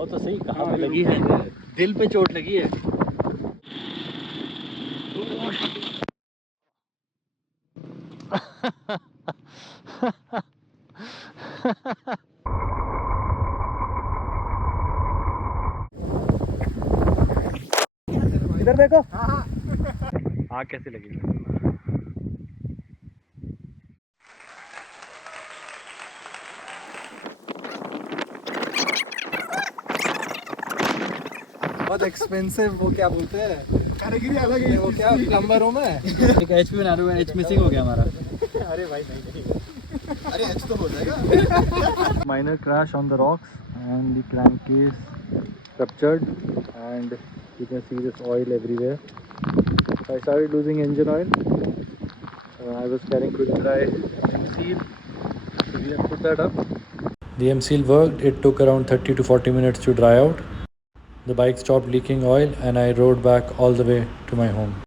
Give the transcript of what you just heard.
बताओ तो सही कहाँ पे लगी है? दिल पे चोट लगी है। इधर देखो। आग कैसे लगी? बहुत एक्सपेंसिव, वो क्या बोलते हैं, कारीगरी अलग है, वो क्या प्लम्बर हूँ मैं। एक एच बना रहा हूँ, एच मिसिंग हो गया हमारा। अरे भाई नहीं, अरे एच तो हो जाएगा। Minor crash on the rocks and the crankcase ruptured, and you can see this oil everywhere. So I started losing engine oil. I was carrying quick dry M seal, so we have put that up. The M seal worked. It took around 30 to 40 minutes to dry out. The bike stopped leaking oil and I rode back all the way to my home.